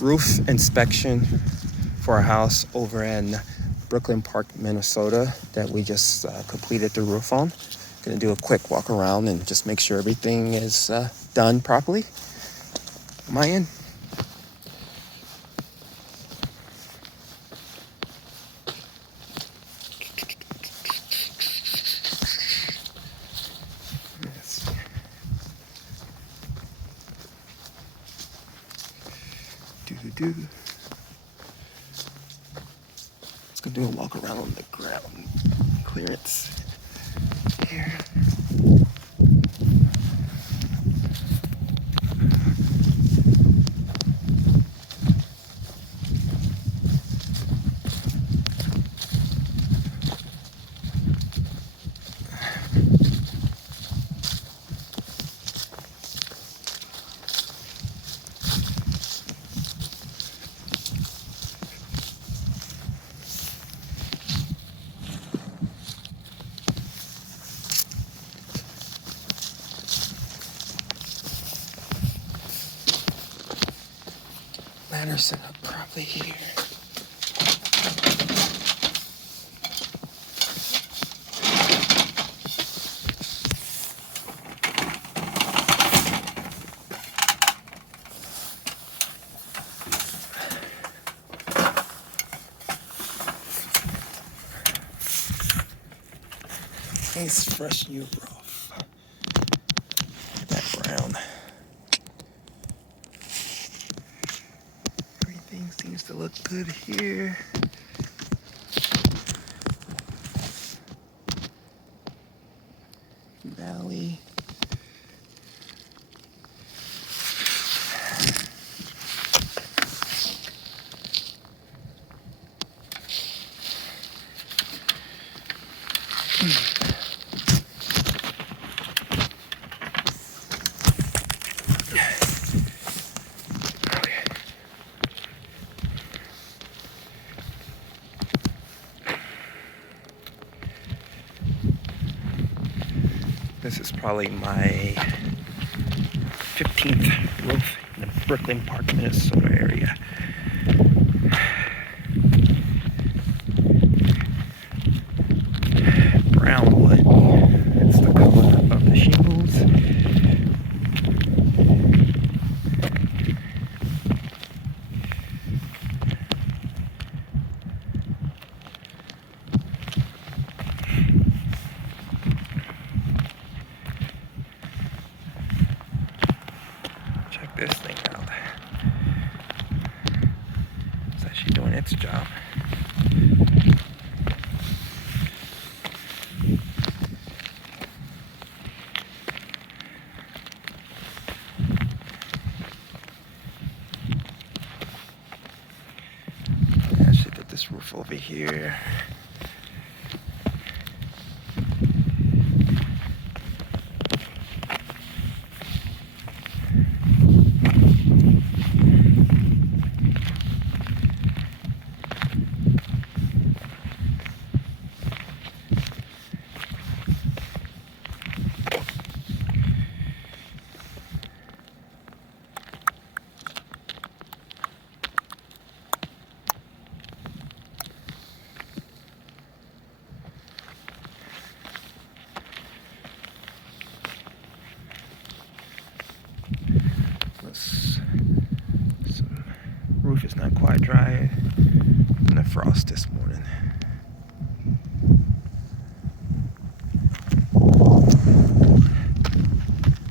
roof inspection for our house over in Brooklyn Park, Minnesota that we just completed the roof on. Gonna do a quick walk around and just make sure everything is done properly on my end. Let's go do a walk around on the ground clearance here. Ladder set up properly here. Nice fresh new roof. Look at that brown. Everything seems to look good here. Valley. This is probably my 15th roof in the Brooklyn Park, Minnesota area. Brown wood. It's the color of the shingles. Check this thing out. It's actually doing its job. I should put this roof over here. Roof is not quite dry. And the frost this morning.